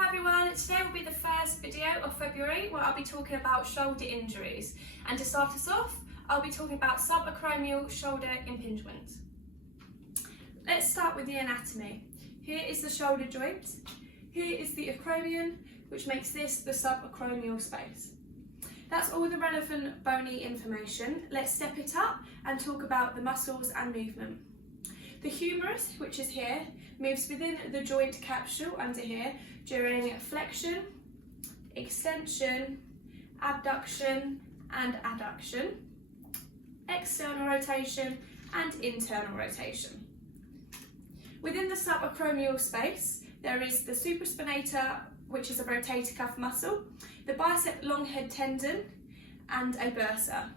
Hi everyone, today will be the first video of February where I'll be talking about shoulder injuries, and to start us off I'll be talking about subacromial shoulder impingement. Let's start with the anatomy. Here is the shoulder joint, here is the acromion, which makes this the subacromial space. That's all the relevant bony information. Let's step it up and talk about the muscles and movement. The humerus, which is here, moves within the joint capsule under here during flexion, extension, abduction and adduction, external rotation and internal rotation. Within the subacromial space, there is the supraspinator, which is a rotator cuff muscle, the bicep long head tendon and a bursa.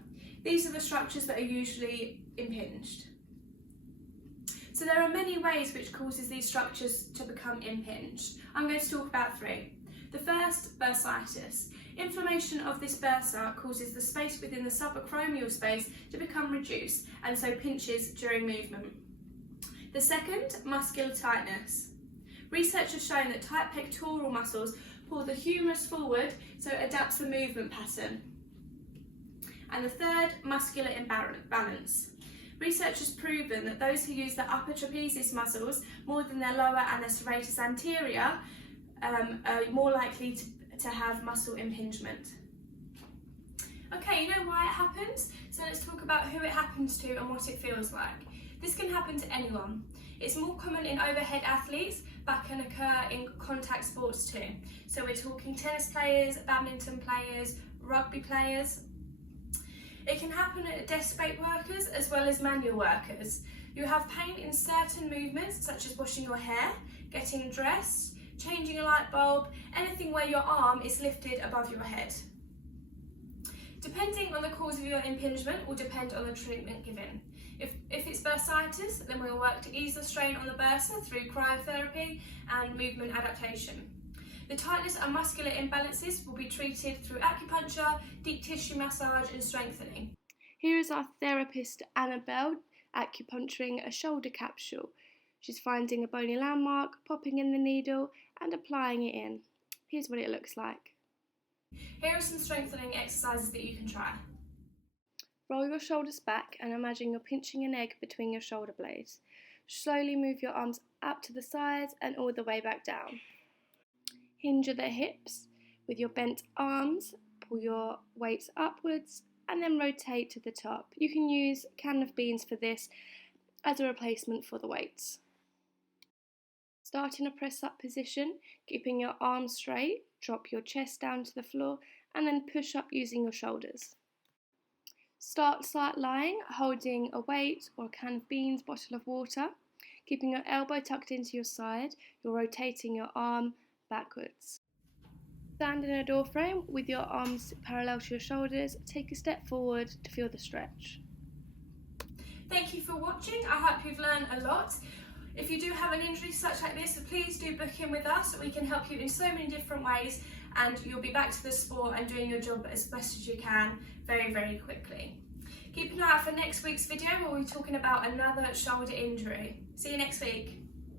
These are the structures that are usually impinged. So there are many ways which causes these structures to become impinged. I'm going to talk about three. The first, bursitis. Inflammation of this bursa causes the space within the subacromial space to become reduced and so pinches during movement. The second, muscular tightness. Research has shown that tight pectoral muscles pull the humerus forward so it adapts the movement pattern. And the third, muscular imbalance. Research has proven that those who use the upper trapezius muscles more than their lower and their serratus anterior are more likely to have muscle impingement. Okay, you know why it happens? So let's talk about who it happens to and what it feels like. This can happen to anyone. It's more common in overhead athletes, but can occur in contact sports too. So we're talking tennis players, badminton players, rugby players. It can happen at desk-based workers as well as manual workers. You have pain in certain movements such as washing your hair, getting dressed, changing a light bulb, anything where your arm is lifted above your head. Depending on the cause of your impingement will depend on the treatment given. If it's bursitis, then we'll work to ease the strain on the bursa through cryotherapy and movement adaptation. The tightness and muscular imbalances will be treated through acupuncture, deep tissue massage and strengthening. Here is our therapist Annabelle acupuncturing a shoulder capsule. She's finding a bony landmark, popping in the needle and applying it in. Here's what it looks like. Here are some strengthening exercises that you can try. Roll your shoulders back and imagine you're pinching an egg between your shoulder blades. Slowly move your arms up to the sides and all the way back down. Hinge at the hips with your bent arms, pull your weights upwards and then rotate to the top. You can use a can of beans for this as a replacement for the weights. Start in a press up position, keeping your arms straight, drop your chest down to the floor and then push up using your shoulders. Start side lying, holding a weight or a can of beans, bottle of water. Keeping your elbow tucked into your side, you're rotating your arm backwards. Stand in a door frame with your arms parallel to your shoulders. Take a step forward to feel the stretch. Thank you for watching. I hope you've learned a lot. If you do have an injury such like this, please do book in with us. We can help you in so many different ways and you'll be back to the sport and doing your job as best as you can very, very quickly. Keep an eye out for next week's video where we'll be talking about another shoulder injury. See you next week.